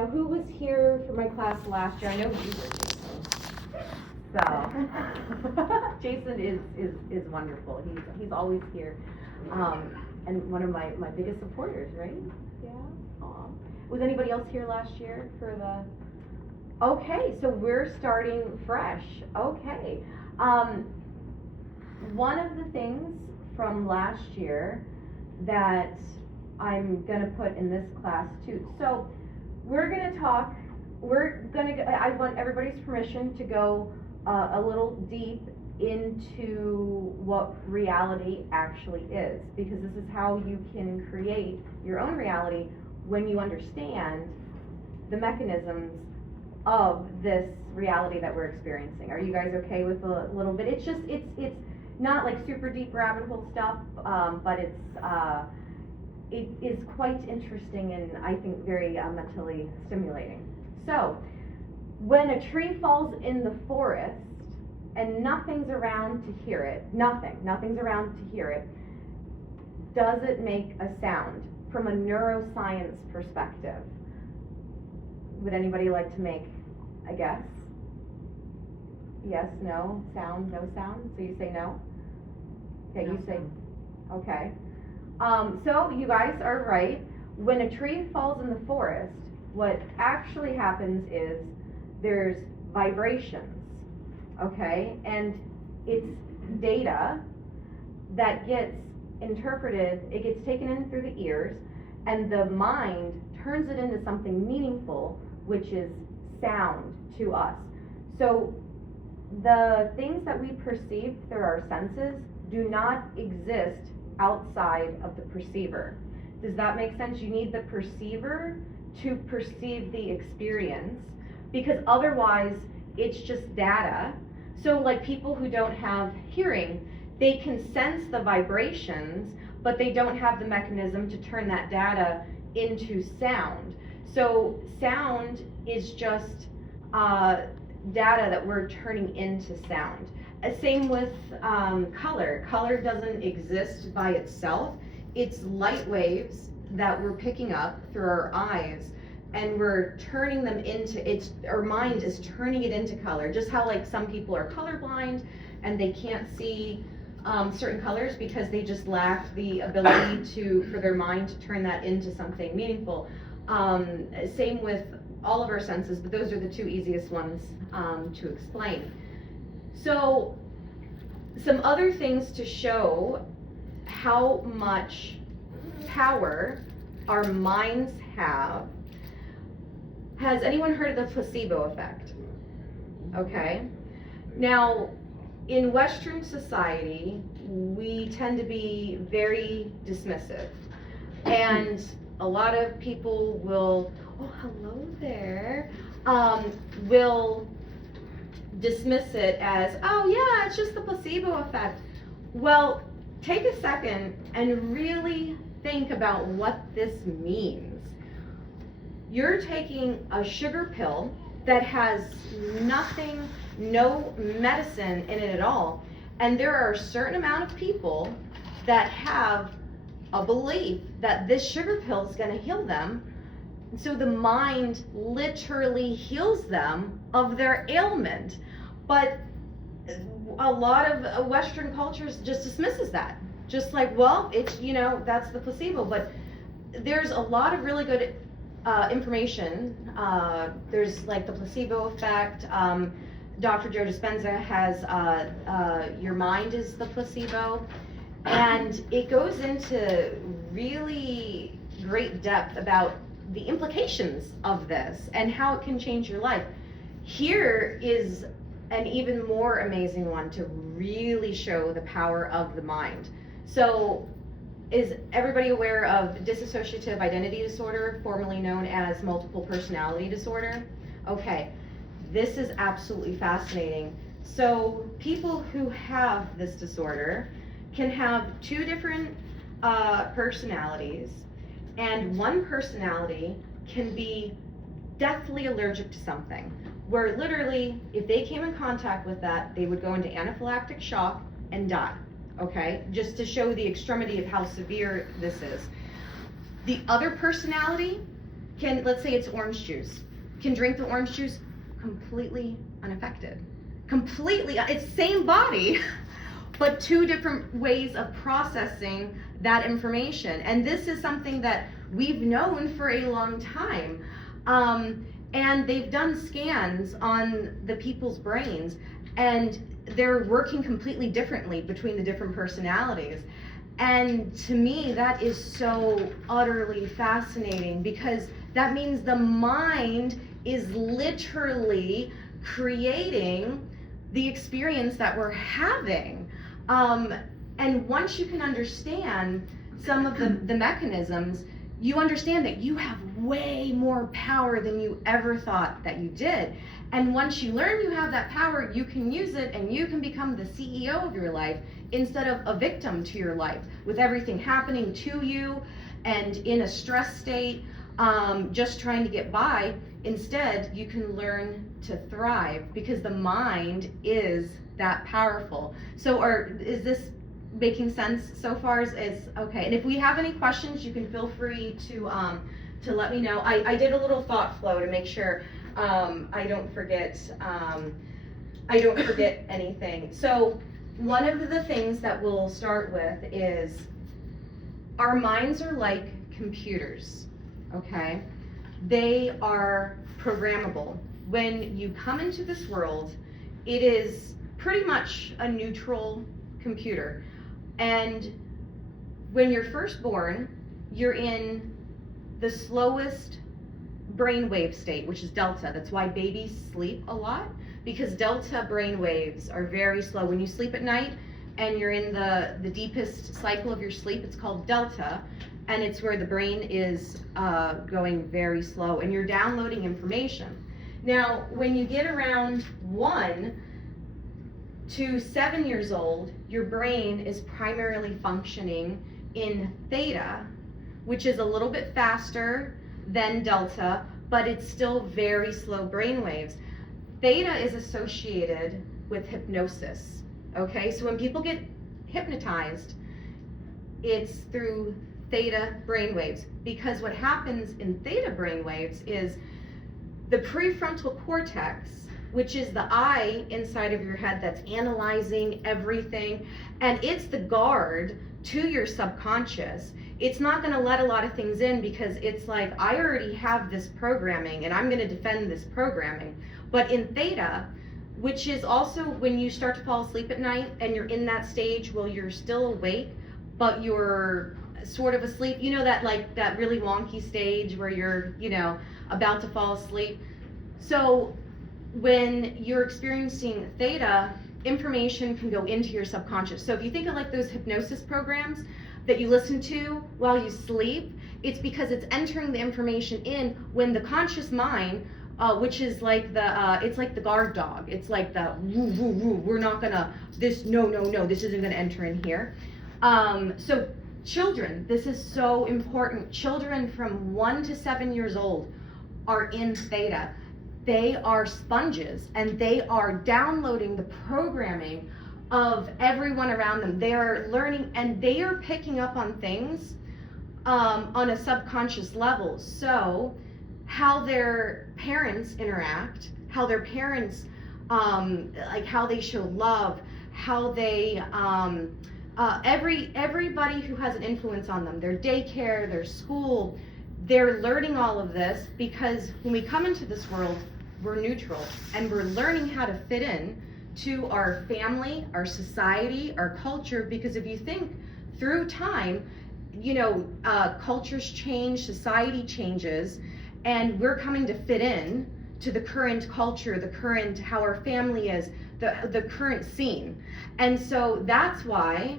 Now, who was here for my class last year? I know you were, Jason. So, Jason is wonderful. He's always here, and one of my biggest supporters, right? Yeah. Aw. Was anybody else here last year for the? Okay, so we're starting fresh. Okay. One of the things from last year that I'm gonna put in this class too. So we're gonna talk, I want everybody's permission to go a little deep into what reality actually is, because this is how you can create your own reality when you understand the mechanisms of this reality that we're experiencing. Are you guys okay with a little bit? It's just, it's not like super deep rabbit hole stuff, but it is quite interesting and I think very mentally stimulating. So, when a tree falls in the forest and nothing's around to hear it, nothing's around to hear it, does it make a sound from a neuroscience perspective? Would anybody like to make a guess? Yes, no, sound, no sound? So you say no? Okay, no, you say, okay. So you guys are right. When a tree falls in the forest, what actually happens is there's vibrations, okay? And it's data that gets interpreted, it gets taken in through the ears, and the mind turns it into something meaningful, which is sound to us. So the things that we perceive through our senses do not exist outside of the perceiver. Does that make sense? You need the perceiver to perceive the experience, because otherwise it's just data. So like people who don't have hearing, they can sense the vibrations, but they don't have the mechanism to turn that data into sound. So sound is just data that we're turning into sound. Same with color. Color doesn't exist by itself. It's light waves that we're picking up through our eyes, and we're turning them into, our mind is turning it into color. Just how like some people are colorblind and they can't see certain colors because they just lack the ability for their mind to turn that into something meaningful. Same with all of our senses, but those are the two easiest ones to explain. So some other things to show how much power our minds have. Has anyone heard of the placebo effect? Okay. Now, in Western society, we tend to be very dismissive. And a lot of people will, oh, hello there, will dismiss it as, oh yeah, it's just the placebo effect. Well, take a second and really think about what this means. You're taking a sugar pill that has nothing, no medicine in it at all, and there are a certain amount of people that have a belief that this sugar pill is going to heal them. So the mind literally heals them of their ailment. But a lot of Western cultures just dismisses that. Just like, well, it's, that's the placebo. But there's a lot of really good information. There's like the placebo effect. Dr. Joe Dispenza has Your Mind is the Placebo. And it goes into really great depth about the implications of this and how it can change your life. Here is an even more amazing one to really show the power of the mind. So, is everybody aware of dissociative identity disorder, formerly known as multiple personality disorder? Okay, this is absolutely fascinating. So, people who have this disorder can have two different personalities, and one personality can be deathly allergic to something, where literally, if they came in contact with that, they would go into anaphylactic shock and die, okay? Just to show the extremity of how severe this is. The other personality let's say it's orange juice, can drink the orange juice completely unaffected. Completely, it's same body, but two different ways of processing that information. And this is something that we've known for a long time. And they've done scans on the people's brains, and they're working completely differently between the different personalities. And to me, that is so utterly fascinating, because that means the mind is literally creating the experience that we're having. And once you can understand some of the mechanisms, you understand that you have way more power than you ever thought that you did. And once you learn you have that power, you can use it, and you can become the CEO of your life instead of a victim to your life, with everything happening to you and in a stress state, just trying to get by. Instead, you can learn to thrive, because the mind is that powerful. So, is this making sense so far? Is okay? And if we have any questions, you can feel free to let me know. I did a little thought flow to make sure I don't forget anything. So one of the things that we'll start with is our minds are like computers, okay? They are programmable. When you come into this world, it is pretty much a neutral computer. And when you're first born, you're in the slowest brainwave state, which is delta. That's why babies sleep a lot, because delta brainwaves are very slow. When you sleep at night and you're in the deepest cycle of your sleep, it's called delta, and it's where the brain is going very slow, and you're downloading information. Now, when you get around 1 to 7 years old, your brain is primarily functioning in theta, which is a little bit faster than delta, but it's still very slow brain waves. Theta is associated with hypnosis, okay? So when people get hypnotized, it's through theta brainwaves, because what happens in theta brainwaves is the prefrontal cortex, which is the eye inside of your head that's analyzing everything, and it's the guard to your subconscious. It's not going to let a lot of things in, because it's like, I already have this programming and I'm going to defend this programming. But in theta, which is also when you start to fall asleep at night and you're in that stage where you're still awake, but you're sort of asleep, you know, that like that really wonky stage where you're, you know, about to fall asleep. So when you're experiencing theta, information can go into your subconscious. So if you think of like those hypnosis programs that you listen to while you sleep, it's because it's entering the information in when the conscious mind, which is like it's like the guard dog. It's like the woo, woo, woo, we're not gonna, this, no, this isn't gonna enter in here. So children, this is so important. Children from 1 to 7 years old are in theta. They are sponges, and they are downloading the programming of everyone around them. They are learning, and they are picking up on things on a subconscious level. So how their parents interact, how their parents, like how they show love, how they, everybody who has an influence on them, their daycare, their school, they're learning all of this, because when we come into this world, we're neutral, and we're learning how to fit in to our family, our society, our culture, because if you think through time, you know, cultures change, society changes, and we're coming to fit in to the current culture, the current, how our family is, the current scene. And so that's why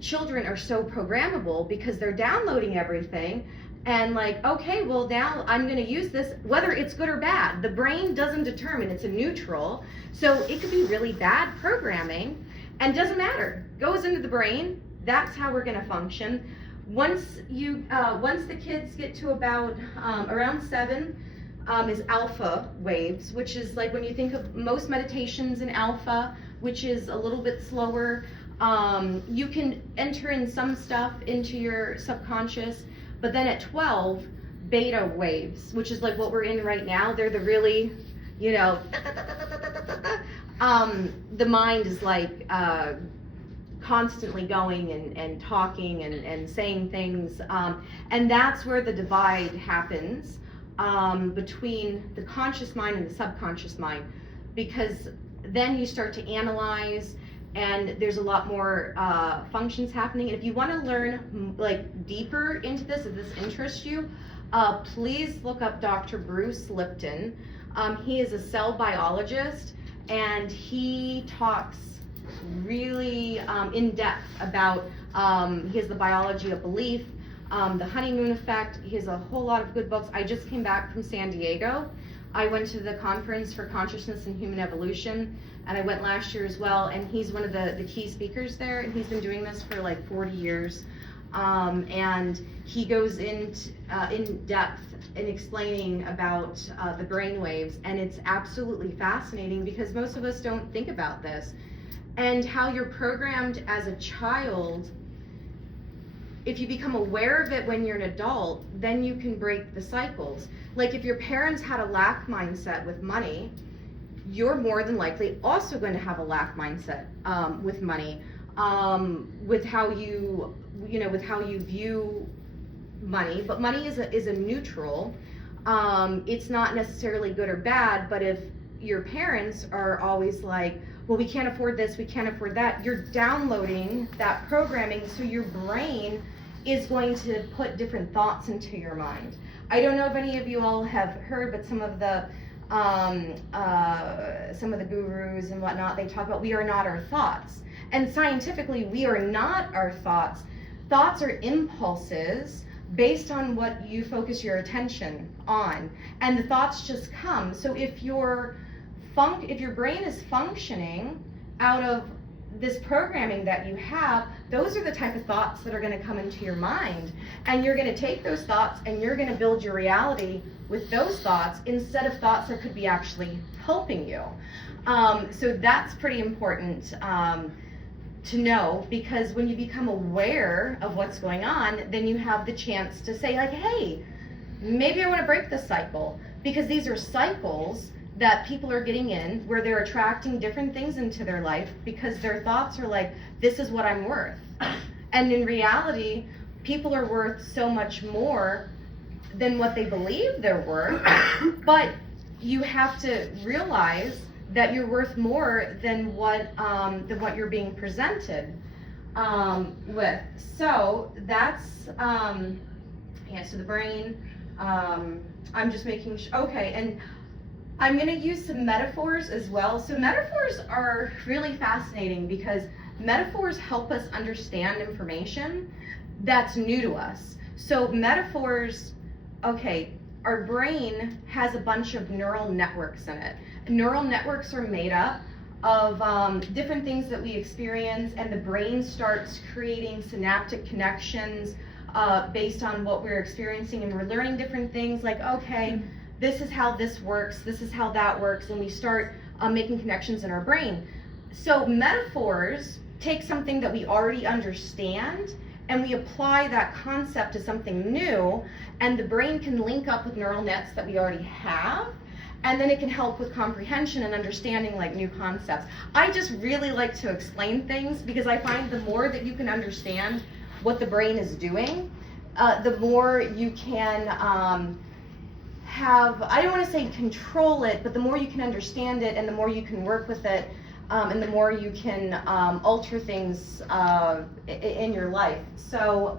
children are so programmable, because they're downloading everything. And like, okay, well now I'm gonna use this, whether it's good or bad. The brain doesn't determine, it's a neutral. So it could be really bad programming, and doesn't matter. Goes into the brain, that's how we're gonna function. Once the kids get to about around 7, is alpha waves, which is like when you think of most meditations in alpha, which is a little bit slower. You can enter in some stuff into your subconscious. But then at 12, beta waves, which is like what we're in right now. They're the really, you know, the mind is like constantly going and talking and saying things, and that's where the divide happens between the conscious mind and the subconscious mind, because then you start to analyze, and there's a lot more functions happening. And if you want to learn like deeper into this, if this interests you, please look up Dr. Bruce Lipton. He is a cell biologist, and he talks really in depth about he has the biology of belief, the honeymoon effect. He has a whole lot of good books. I just came back from San Diego. I went to the conference for consciousness and human evolution, and I went last year as well, and he's one of the key speakers there, and he's been doing this for like 40 years, and he goes in depth in explaining about the brain waves, and it's absolutely fascinating because most of us don't think about this, and how you're programmed as a child. If you become aware of it when you're an adult, then you can break the cycles. Like if your parents had a lack mindset with money, you're more than likely also going to have a lack mindset with money, with how you view money. But money is a neutral. It's not necessarily good or bad, but if your parents are always like, well, we can't afford this, we can't afford that, you're downloading that programming, so your brain is going to put different thoughts into your mind. I don't know if any of you all have heard, but some of the gurus and whatnot, they talk about we are not our thoughts. And scientifically, we are not our thoughts. Thoughts are impulses based on what you focus your attention on, and the thoughts just come. So if your brain is functioning out of this programming that you have, those are the type of thoughts that are going to come into your mind, and you're going to take those thoughts and you're going to build your reality with those thoughts instead of thoughts that could be actually helping you. So that's pretty important to know, because when you become aware of what's going on, then you have the chance to say like, hey, maybe I want to break this cycle, because these are cycles that people are getting in where they're attracting different things into their life because their thoughts are like, this is what I'm worth. And in reality, people are worth so much more than what they believe they're worth. But you have to realize that you're worth more than what you're being presented with. So that's so the brain. I'm just making sure. Okay, and I'm going to use some metaphors as well. So metaphors are really fascinating because metaphors help us understand information that's new to us. So metaphors, okay, our brain has a bunch of neural networks in it. Neural networks are made up of different things that we experience, and the brain starts creating synaptic connections based on what we're experiencing, and we're learning different things like, okay, this is how this works, this is how that works, and we start making connections in our brain. So metaphors take something that we already understand and we apply that concept to something new, and the brain can link up with neural nets that we already have, and then it can help with comprehension and understanding like new concepts. I just really like to explain things because I find the more that you can understand what the brain is doing, the more you can have, I don't want to say control it, but the more you can understand it and the more you can work with it, and the more you can alter things in your life. So,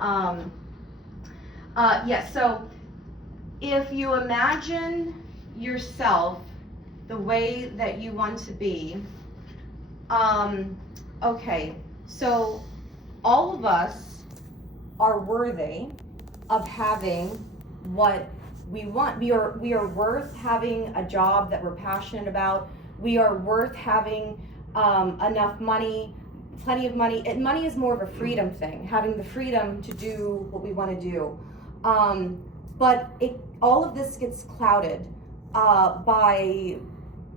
so if you imagine yourself the way that you want to be, okay, so all of us are worthy of having what we want. We are worth having a job that we're passionate about. We are worth having enough money, plenty of money. And money is more of a freedom thing, having the freedom to do what we want to do. But all of this gets clouded by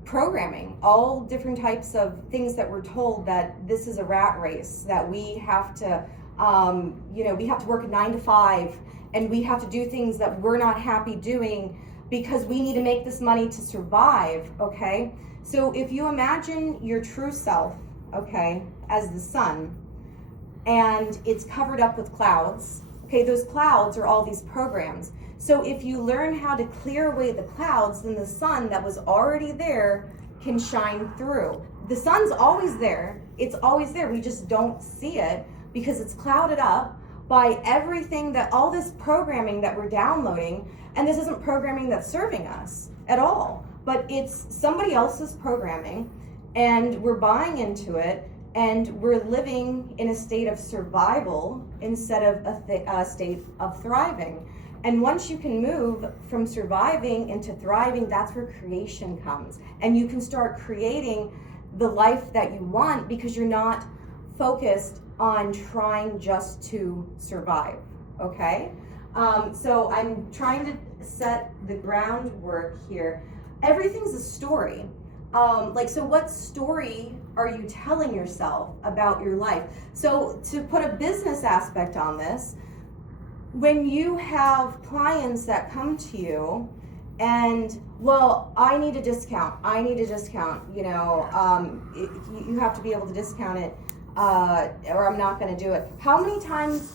programming, all different types of things that we're told that this is a rat race, that we have to We have to work a 9 to 5, and we have to do things that we're not happy doing because we need to make this money to survive, okay? So if you imagine your true self, okay, as the sun, and it's covered up with clouds, okay, those clouds are all these programs. So if you learn how to clear away the clouds, then the sun that was already there can shine through. The sun's always there. It's always there. We just don't see it because it's clouded up by everything that, all this programming that we're downloading, and this isn't programming that's serving us at all, but it's somebody else's programming, and we're buying into it, and we're living in a state of survival instead of a state of thriving. And once you can move from surviving into thriving, that's where creation comes. And you can start creating the life that you want because you're not focused on trying just to survive, okay? So I'm trying to set the groundwork here. Everything's a story. So what story are you telling yourself about your life? So to put a business aspect on this, when you have clients that come to you and, well, I need a discount, you have to be able to discount it, or I'm not gonna do it. How many times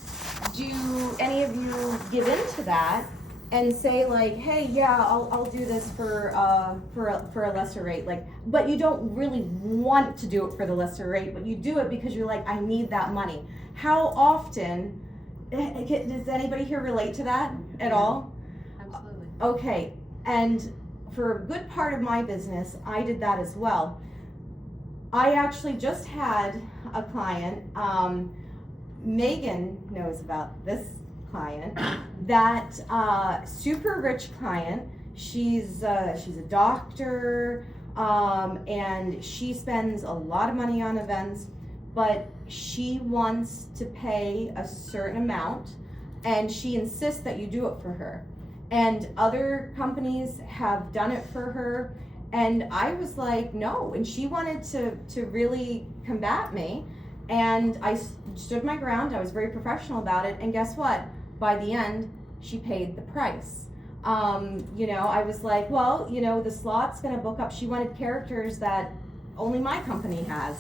do any of you give into that and say like, hey, yeah, I'll do this for a lesser rate, but you don't really want to do it for the lesser rate, but you do it because you're like, I need that money. How often, does anybody here relate to that at all? Absolutely. Okay, and for a good part of my business, I did that as well. I actually just had a client, Megan knows about this client, that super rich client. She's a doctor, and she spends a lot of money on events, but she wants to pay a certain amount, and she insists that you do it for her. And other companies have done it for her, and I was like, no. And she wanted to really combat me, and I stood my ground. I was very professional about it, and guess what? By the end, she paid the price. I was like, well, the slot's gonna book up. She wanted characters that only my company has,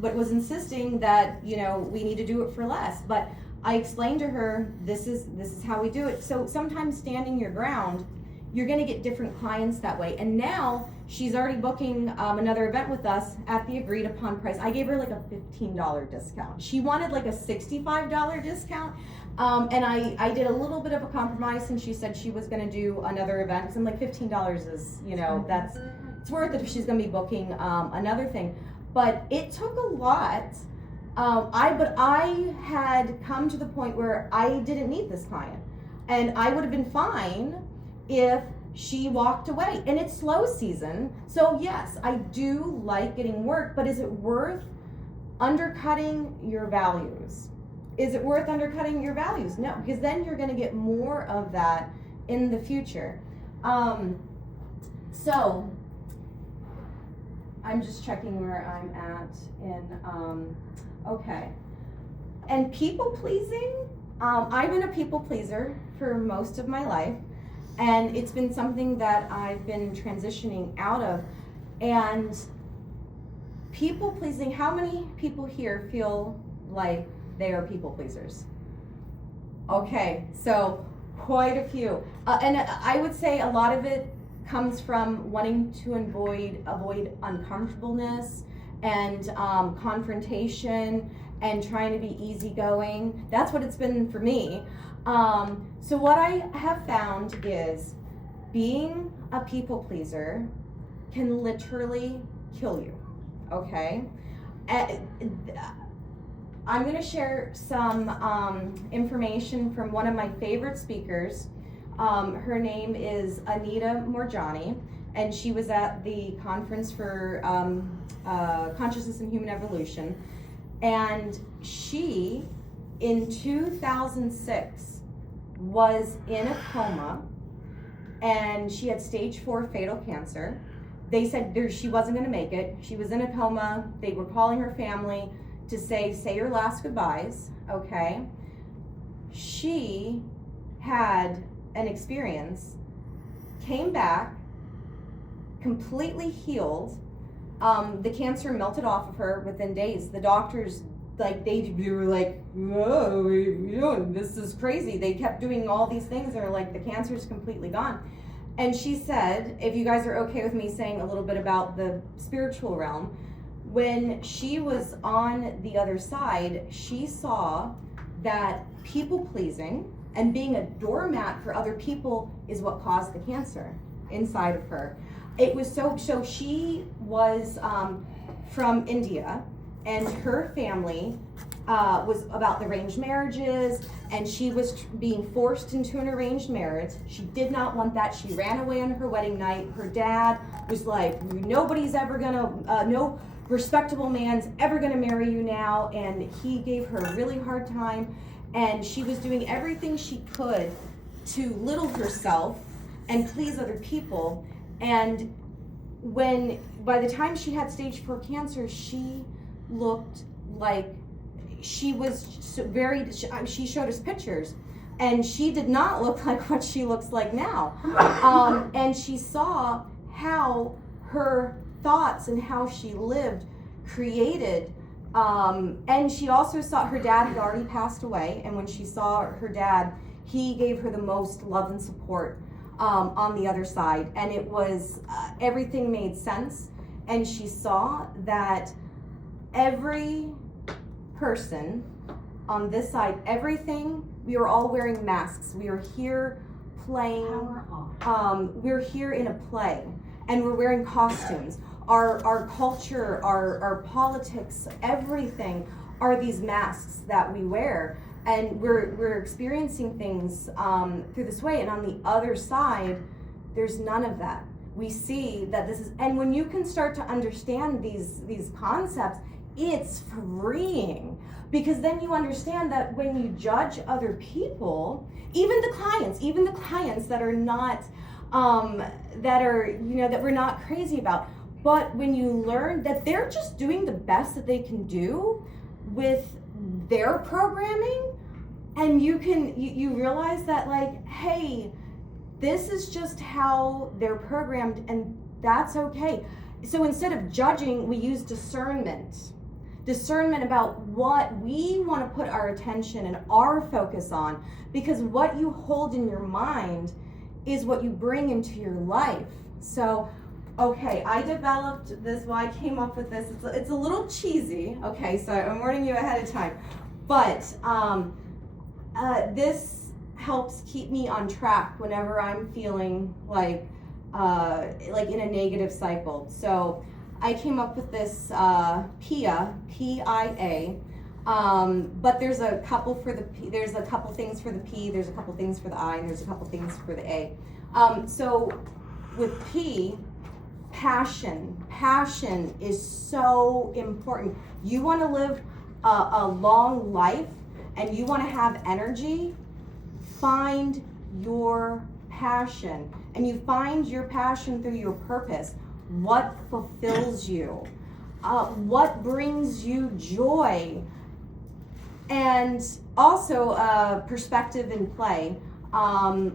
but was insisting that, we need to do it for less. But I explained to her, this is how we do it. So sometimes standing your ground, you're gonna get different clients that way. And now she's already booking another event with us at the agreed upon price. I gave her like a $15 discount. She wanted like a $65 discount. And I did a little bit of a compromise, and she said she was gonna do another event. Cause I'm like, $15 is, it's worth it if she's gonna be booking another thing. But it took a lot. I had come to the point where I didn't need this client, and I would have been fine if she walked away. And it's slow season, so yes, I do like getting work, but is it worth undercutting your values? Is it worth undercutting your values? No, because then you're going to get more of that in the future. So I'm just checking where I'm at in, okay. And people pleasing, I've been a people pleaser for most of my life, and it's been something that I've been transitioning out of. And people pleasing, how many people here feel like they are people pleasers? Okay, so quite a few. And I would say a lot of it comes from wanting to avoid uncomfortableness and confrontation and trying to be easygoing. That's what it's been for me. So what I have found is being a people pleaser can literally kill you, okay? I'm going to share some information from one of my favorite speakers. Her name is Anita Moorjani, and she was at the conference for Consciousness and Human Evolution. And she, in 2006, was in a coma, and she had stage 4 fatal cancer. They said she wasn't going to make it. She was in a coma. They were calling her family. to say your last goodbyes, okay? She had an experience, came back, completely healed. The cancer melted off of her within days. The doctors, like, they were like, whoa, this is crazy. They kept doing all these things. They're like, the cancer's completely gone. And she said, if you guys are okay with me saying a little bit about the spiritual realm, when she was on the other side, she saw that people pleasing and being a doormat for other people is what caused the cancer inside of her. It was so she was from India, and her family was about the arranged marriages, and she was being forced into an arranged marriage. She did not want that. She ran away on her wedding night. Her dad was like, nobody's ever gonna, no respectable man's ever gonna marry you now, and he gave her a really hard time, and she was doing everything she could to little herself and please other people. And by the time she had stage 4 cancer, she looked like she was she showed us pictures, and she did not look like what she looks like now. And she saw how her thoughts and how she lived created, and she also saw her dad had already passed away, and when she saw her dad, he gave her the most love and support on the other side, and it was everything made sense. And she saw that every person on this side, everything, we were all wearing masks. We were here playing, we're here in a play, and we're wearing costumes. Our culture, our politics, everything are these masks that we wear, and we're experiencing things through this way. And on the other side, there's none of that. We see that this is, and when you can start to understand these concepts, it's freeing, because then you understand that when you judge other people, even the clients that are not, that are, that we're not crazy about, but when you learn that they're just doing the best that they can do with their programming, and you realize that, like, hey, this is just how they're programmed, and that's okay. So instead of judging, we use discernment about what we want to put our attention and our focus on, because what you hold in your mind is what you bring into your life. So, okay, I developed this, I came up with this. It's a little cheesy, okay, so I'm warning you ahead of time. But this helps keep me on track whenever I'm feeling like in a negative cycle. So I came up with this PIA, P-I-A, but there's a couple for the P, there's a couple things for the P, there's a couple things for the I, and there's a couple things for the A. So with P, passion is so important. You want to live a long life, and you want to have energy, find your passion. And you find your passion through your purpose. What fulfills you? What brings you joy? And also perspective and play,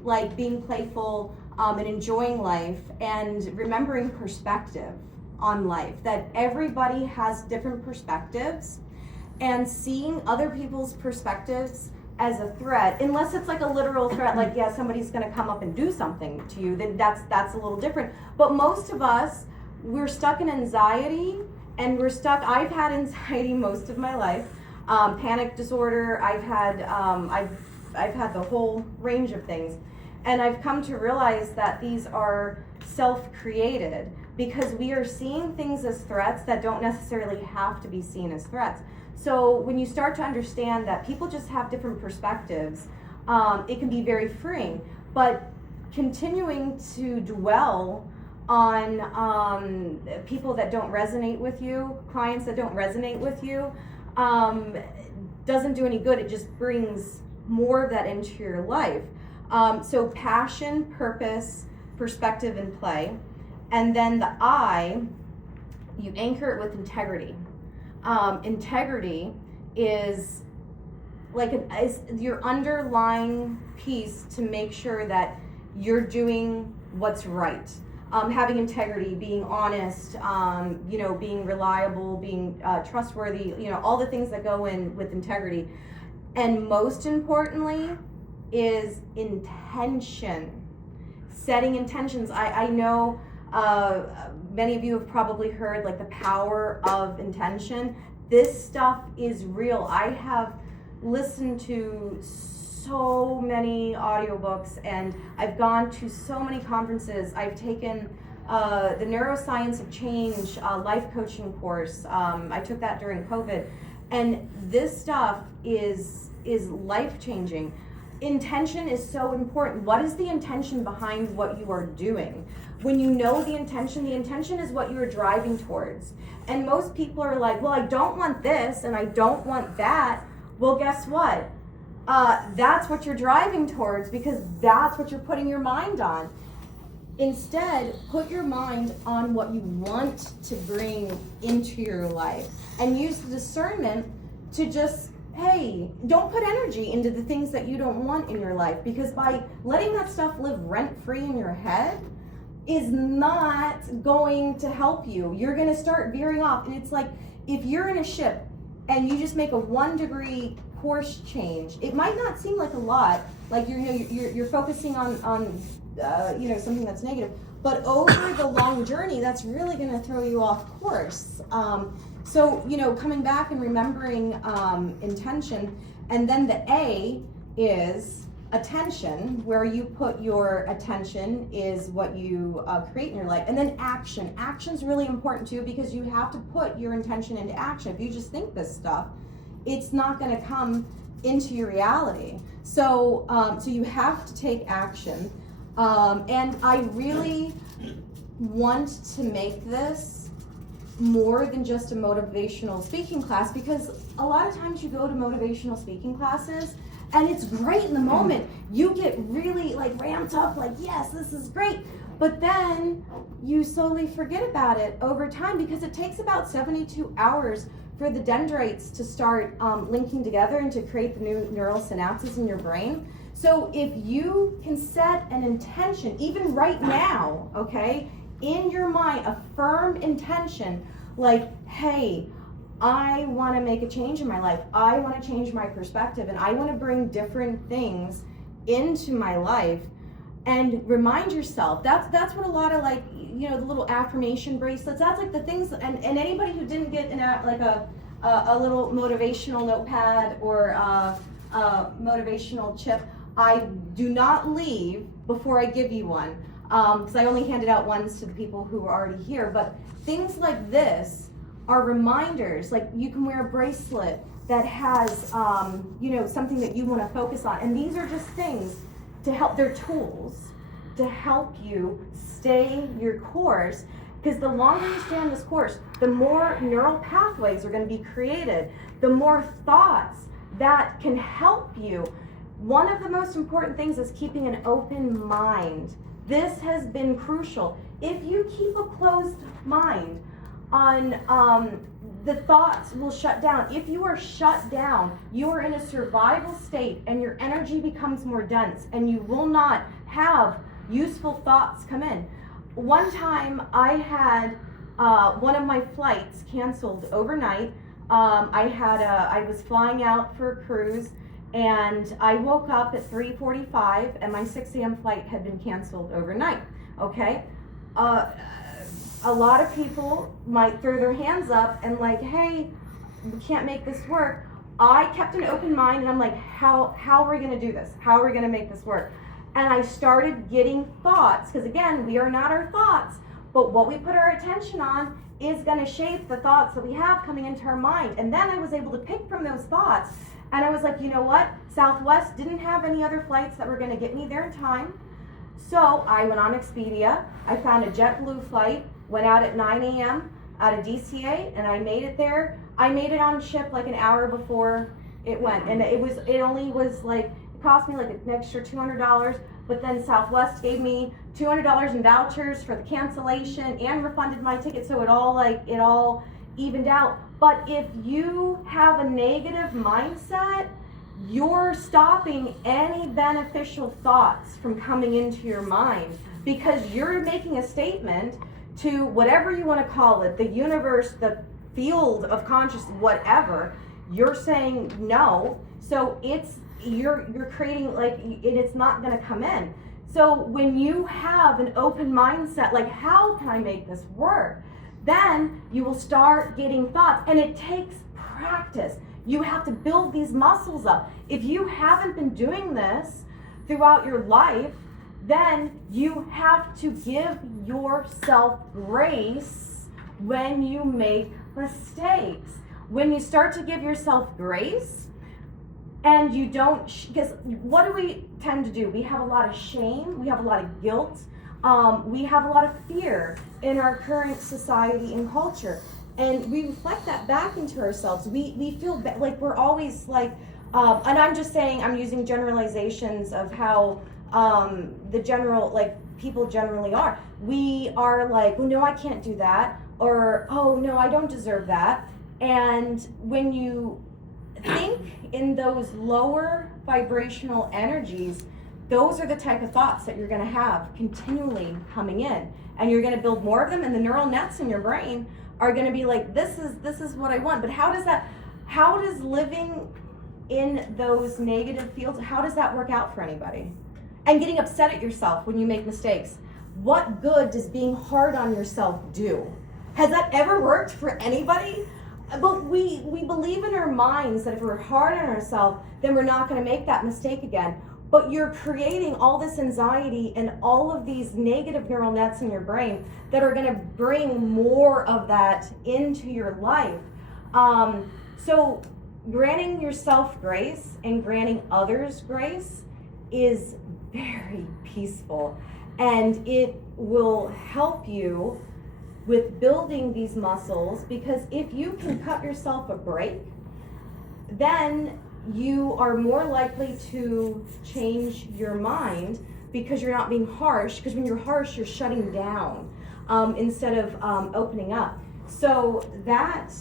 like being playful and enjoying life, and remembering perspective on life, that everybody has different perspectives, and seeing other people's perspectives as a threat, unless it's like a literal threat, like, yeah, somebody's going to come up and do something to you, then that's a little different. But most of us, we're stuck in anxiety, and I've had anxiety most of my life, panic disorder, I've had the whole range of things, and I've come to realize that these are self-created, because we are seeing things as threats that don't necessarily have to be seen as threats. So when you start to understand that people just have different perspectives, it can be very freeing. But continuing to dwell on people that don't resonate with you, clients that don't resonate with you, doesn't do any good. It just brings more of that into your life. So passion, purpose, perspective, and play. And then the I, you anchor it with integrity. integrity is like is your underlying piece to make sure that you're doing what's right. Having integrity, being honest, being reliable, being trustworthy, all the things that go in with integrity. And most importantly is intention. Setting intentions. I know many of you have probably heard like the power of intention. This stuff is real. I have listened to so many audiobooks and I've gone to so many conferences. I've taken the Neuroscience of Change life coaching course. I took that during COVID, and this stuff is life changing. Intention is so important. What is the intention behind what you are doing? When you know the intention is what you're driving towards. And most people are like, well, I don't want this and I don't want that. Well, guess what? That's what you're driving towards because that's what you're putting your mind on. Instead, put your mind on what you want to bring into your life and use the discernment to just, hey, don't put energy into the things that you don't want in your life, because by letting that stuff live rent-free in your head is not going to help you. You're going to start veering off. And it's like if you're in a ship and you just make a 1 degree course change, it might not seem like a lot, like you're focusing on something that's negative, but over the long journey, that's really going to throw you off course. So coming back and remembering intention, and then the A is attention, where you put your attention is what you create in your life. And then action. Action's really important too, because you have to put your intention into action. If you just think this stuff, it's not going to come into your reality. So you have to take action. And I really want to make this more than just a motivational speaking class, because a lot of times you go to motivational speaking classes and it's great in the moment. You get really like ramped up, like, yes, this is great. But then you slowly forget about it over time, because it takes about 72 hours for the dendrites to start linking together and to create the new neural synapses in your brain. So if you can set an intention, even right now, okay, in your mind, a firm intention, like, hey, I want to make a change in my life. I want to change my perspective, and I want to bring different things into my life. And remind yourself, that's what a lot of the little affirmation bracelets, that's like the things, and anybody who didn't get a little motivational notepad or a motivational chip, I do not leave before I give you one, because I only handed out ones to the people who were already here. But things like this are reminders. Like, you can wear a bracelet that has something that you want to focus on, and these are just things to help. They're tools to help you stay your course, because the longer you stay on this course, the more neural pathways are going to be created, the more thoughts that can help you. One of the most important things is keeping an open mind. This has been crucial. If you keep a closed mind on the thoughts will shut down. If you are shut down, you are in a survival state and your energy becomes more dense and you will not have useful thoughts come in. One time I had one of my flights canceled overnight. I was flying out for a cruise, and I woke up at 3:45 and my 6 a.m. flight had been canceled overnight, okay? A lot of people might throw their hands up and like, hey, we can't make this work. I kept an open mind, and I'm like, how are we gonna do this? How are we gonna make this work? And I started getting thoughts, because again, we are not our thoughts, but what we put our attention on is gonna shape the thoughts that we have coming into our mind. And then I was able to pick from those thoughts, and I was like, you know what? Southwest didn't have any other flights that were gonna get me there in time. So I went on Expedia, I found a JetBlue flight, went out at 9 a.m. out of DCA, and I made it there. I made it on ship like an hour before it went, and it cost me like an extra $200, but then Southwest gave me $200 in vouchers for the cancellation and refunded my ticket, so it all evened out. But if you have a negative mindset, you're stopping any beneficial thoughts from coming into your mind, because you're making a statement to whatever you want to call it, the universe, the field of consciousness, whatever. You're saying no, so you're creating, like, it's not going to come in. So when you have an open mindset, like, how can I make this work? Then you will start getting thoughts, and it takes practice. You have to build these muscles up. If you haven't been doing this throughout your life, then you have to give yourself grace when you make mistakes. When you start to give yourself grace, and you don't, because what do we tend to do? We have a lot of shame, we have a lot of guilt, we have a lot of fear in our current society and culture. And we reflect that back into ourselves. We feel like we're always like, and I'm just saying, I'm using generalizations of how the general, like, people generally are. We are like, oh no, I can't do that, or oh no, I don't deserve that. And when you think in those lower vibrational energies, those are the type of thoughts that you're going to have continually coming in, and you're going to build more of them, and the neural nets in your brain are going to be like, this is what I want. But how does living in those negative fields, how does that work out for anybody? And getting upset at yourself when you make mistakes, what good does being hard on yourself do? Has that ever worked for anybody? But we believe in our minds that if we're hard on ourselves, then we're not going to make that mistake again. But you're creating all this anxiety and all of these negative neural nets in your brain that are going to bring more of that into your life. So granting yourself grace and granting others grace is very peaceful, and it will help you with building these muscles, because if you can cut yourself a break, then you are more likely to change your mind, because you're not being harsh. Because when you're harsh, you're shutting down instead of opening up. So that,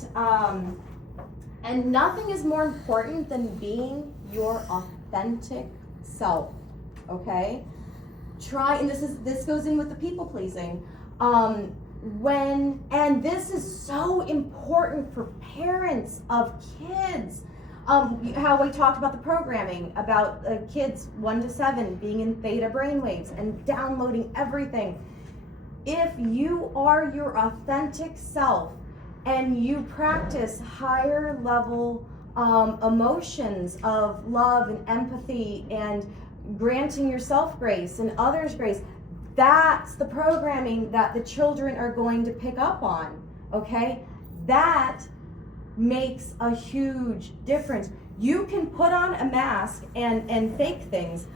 and nothing is more important than being your authentic self, okay? And this goes in with the people pleasing. And this is so important for parents of kids. How we talked about the programming, about kids 1 to 7 being in theta brainwaves and downloading everything. If you are your authentic self and you practice higher level emotions of love and empathy and granting yourself grace and others grace, that's the programming that the children are going to pick up on, okay? That makes a huge difference. You can put on a mask and fake things,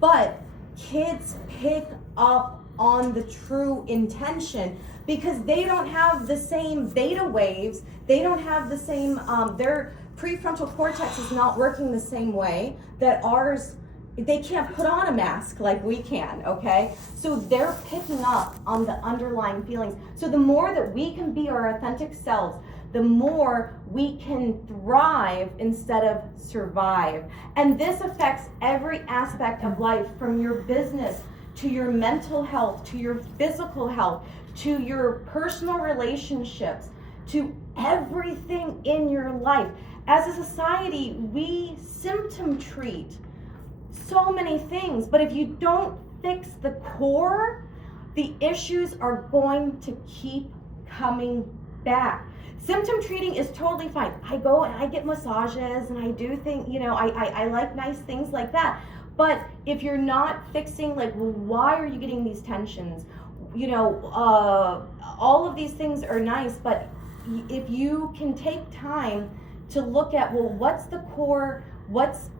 but kids pick up on the true intention, because they don't have the same beta waves, they don't have the same, their prefrontal cortex is not working the same way that ours. They can't put on a mask like we can, okay? So they're picking up on the underlying feelings. So the more that we can be our authentic selves, the more we can thrive instead of survive. And this affects every aspect of life, from your business to your mental health, to your physical health, to your personal relationships, to everything in your life. As a society, we symptom treat so many things, but if you don't fix the core, the issues are going to keep coming back. Symptom treating is totally fine. I go and I get massages and I do things, I like nice things like that. But if you're not fixing, like, well, why are you getting these tensions? All of these things are nice, but if you can take time to look at, well, what's the core, what's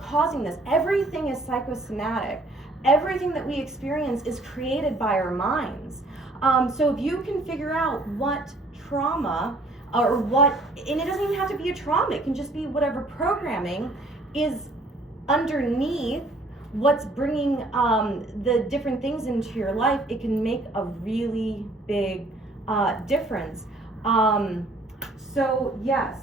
causing this? Everything is psychosomatic. Everything that we experience is created by our minds. So if you can figure out what trauma, or what, and it doesn't even have to be a trauma, it can just be whatever programming is underneath what's bringing the different things into your life, it can make a really big difference. So yes,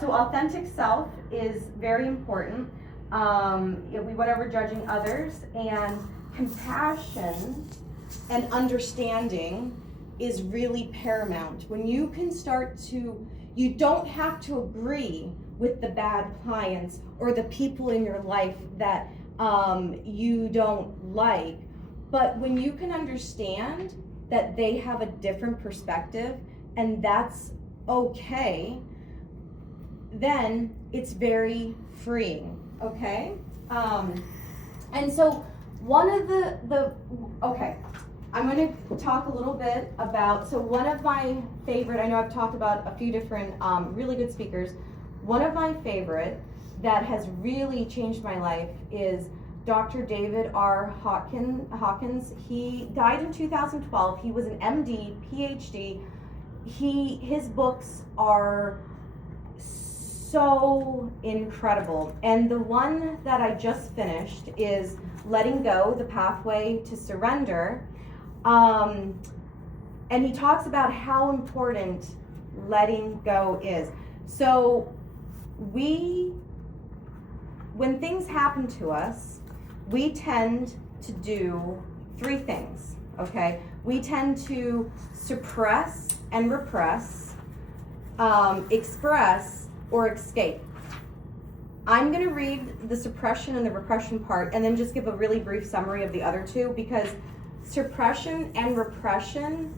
so authentic self is very important. We went over judging others, and compassion and understanding is really paramount. When you can start to, you don't have to agree with the bad clients or the people in your life that you don't like, but when you can understand that they have a different perspective and that's okay, then it's very freeing, okay? And so one of okay, I'm going to talk a little bit about, so one of my favorite, I know I've talked about a few different really good speakers. One of my favorite that has really changed my life is Dr. David R. Hawkins. He died in 2012. He was an MD, PhD. His books are so incredible. And the one that I just finished is Letting Go, The Pathway to Surrender. And he talks about how important letting go is. So when things happen to us, we tend to do three things, okay? We tend to suppress and repress, express, or escape. I'm going to read the suppression and the repression part and then just give a really brief summary of the other two, because suppression and repression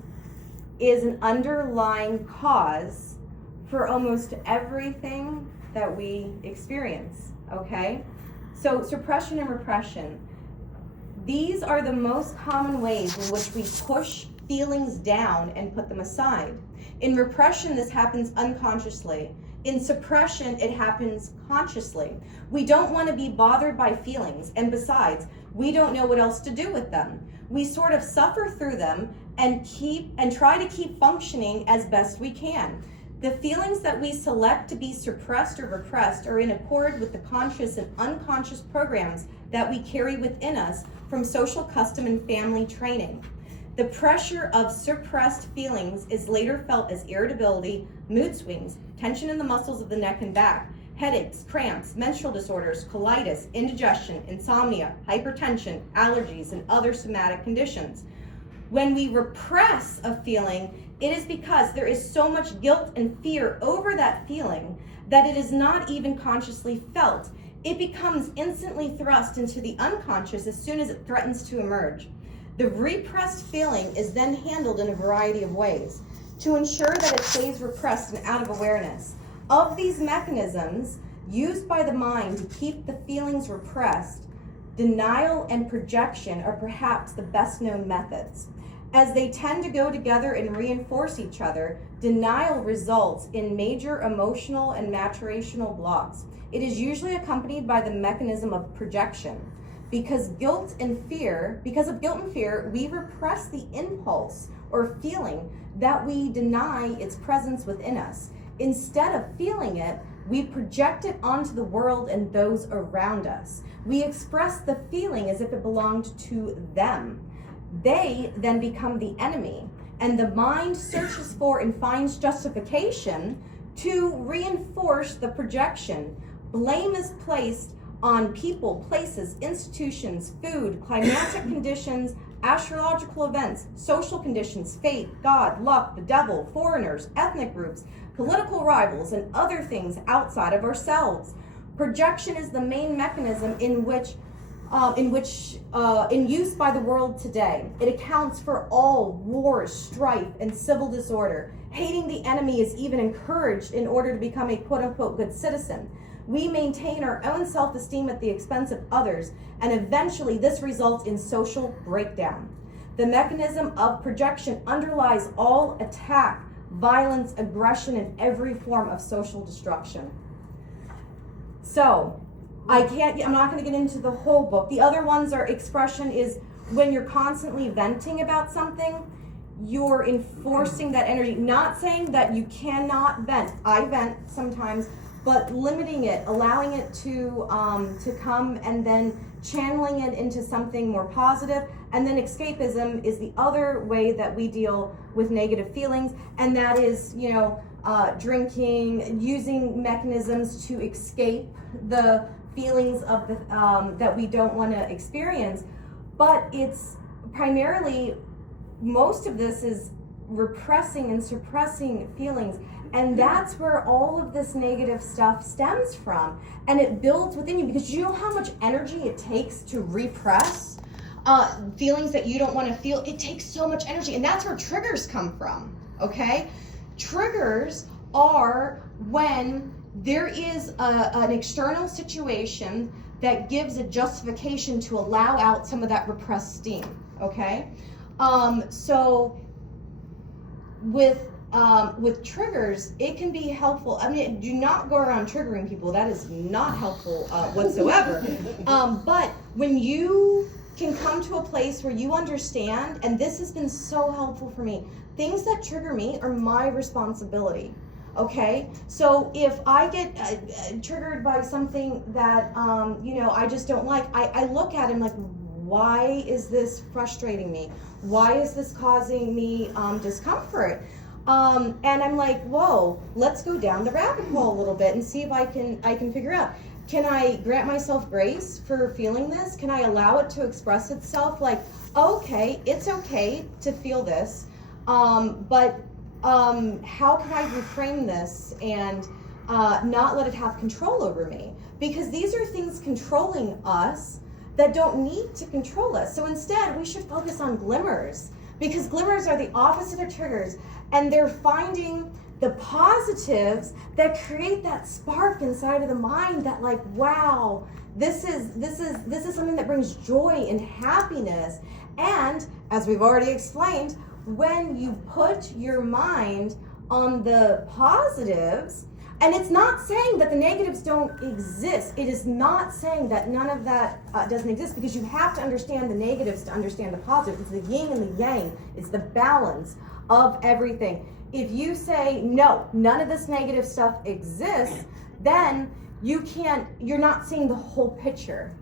is an underlying cause for almost everything that we experience, okay? So suppression and repression, these are the most common ways in which we push feelings down and put them aside. In repression, this happens unconsciously. In suppression, it happens consciously. We don't want to be bothered by feelings, and besides, we don't know what else to do with them. We sort of suffer through them and try to keep functioning as best we can. The feelings that we select to be suppressed or repressed are in accord with the conscious and unconscious programs that we carry within us from social custom and family training. The pressure of suppressed feelings is later felt as irritability, mood swings, tension in the muscles of the neck and back, headaches, cramps, menstrual disorders, colitis, indigestion, insomnia, hypertension, allergies, and other somatic conditions. When we repress a feeling, it is because there is so much guilt and fear over that feeling that it is not even consciously felt. It becomes instantly thrust into the unconscious as soon as it threatens to emerge. The repressed feeling is then handled in a variety of ways to ensure that it stays repressed and out of awareness. Of these mechanisms used by the mind to keep the feelings repressed, denial and projection are perhaps the best known methods. As they tend to go together and reinforce each other, denial results in major emotional and maturational blocks. It is usually accompanied by the mechanism of projection. Because of guilt and fear, we repress the impulse or feeling that we deny its presence within us. Instead of feeling it, we project it onto the world and those around us. We express the feeling as if it belonged to them. They then become the enemy, and the mind searches for and finds justification to reinforce the projection. Blame is placed on people, places, institutions, food, climatic conditions, astrological events, social conditions, fate, God, luck, the devil, foreigners, ethnic groups, political rivals, and other things outside of ourselves. Projection is the main mechanism in use by the world today. It accounts for all wars, strife, and civil disorder. Hating the enemy is even encouraged in order to become a quote-unquote good citizen. We maintain our own self-esteem at the expense of others, and eventually this results in social breakdown. The mechanism of projection underlies all attack, violence, aggression, and every form of social destruction. So, I'm not going to get into the whole book. The other ones are expression is when you're constantly venting about something, you're enforcing that energy. Not saying that you cannot vent. I vent sometimes, but limiting it, allowing it to come, and then channeling it into something more positive. And then escapism is the other way that we deal with negative feelings, and that is, drinking, using mechanisms to escape the feelings of the that we don't want to experience. But it's primarily, most of this is repressing and suppressing feelings, and that's where all of this negative stuff stems from, and it builds within you, because you know how much energy it takes to repress feelings that you don't want to feel. It takes so much energy, and that's where triggers come from. Okay, triggers are when there is an external situation that gives a justification to allow out some of that repressed steam. Okay, so with triggers, it can be helpful. I mean, do not go around triggering people. That is not helpful whatsoever. But when you can come to a place where you understand, and this has been so helpful for me, things that trigger me are my responsibility. Okay, so if I get triggered by something that I just don't like, I look at it and like, why is this frustrating me? Why is this causing me discomfort? And I'm like, whoa, let's go down the rabbit hole a little bit and see if I can figure out. Can I grant myself grace for feeling this? Can I allow it to express itself? Like, okay, it's okay to feel this, but how can I reframe this and not let it have control over me? Because these are things controlling us that don't need to control us. So instead, we should focus on glimmers, because glimmers are the opposite of triggers, and they're finding the positives that create that spark inside of the mind that, like, wow, this is something that brings joy and happiness. And as we've already explained, when you put your mind on the positives, and it's not saying that the negatives don't exist. It is not saying that none of that doesn't exist, because you have to understand the negatives to understand the positives. It's the yin and the yang. It's the balance of everything. If you say, no, none of this negative stuff exists, then you're not seeing the whole picture.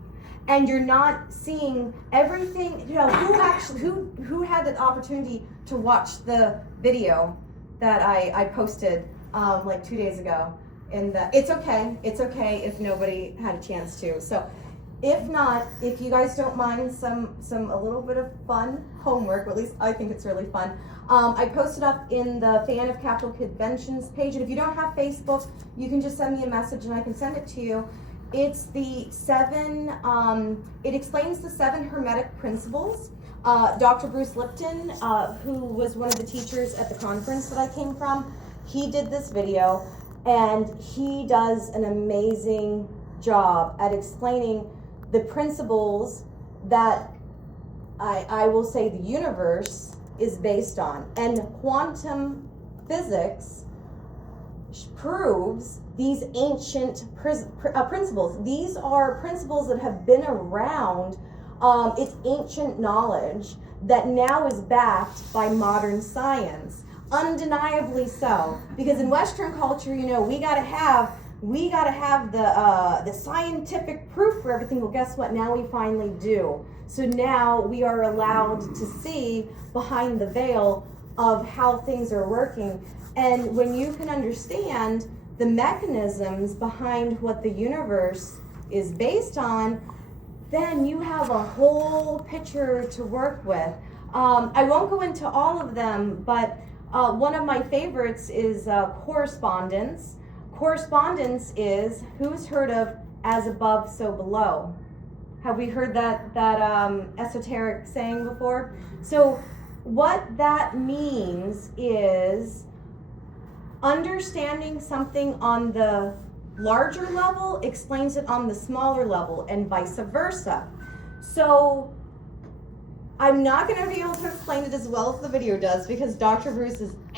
And you're not seeing everything. Who had the opportunity to watch the video that I posted like 2 days ago? And it's okay if nobody had a chance to. So if not, if you guys don't mind a little bit of fun homework, or at least I think it's really fun, I posted up in the Fan of Capital Conventions page, and if you don't have Facebook, you can just send me a message and I can send it to you. It's the it explains the 7 Hermetic principles. Dr. Bruce Lipton, who was one of the teachers at the conference that I came from, he did this video, and he does an amazing job at explaining the principles that I will say the universe is based on. And quantum physics proves these ancient principles. These are principles that have been around. It's ancient knowledge that now is backed by modern science. Undeniably so, because in Western culture, we gotta have the scientific proof for everything. Well, guess what? Now we finally do. So now we are allowed to see behind the veil of how things are working. And when you can understand the mechanisms behind what the universe is based on, then you have a whole picture to work with. I won't go into all of them, but one of my favorites is correspondence. Correspondence is, who's heard of as above, so below? Have we heard that esoteric saying before? So what that means is understanding something on the larger level explains it on the smaller level, and vice versa. So I'm not going to be able to explain it as well as the video does, because Dr. Bruce is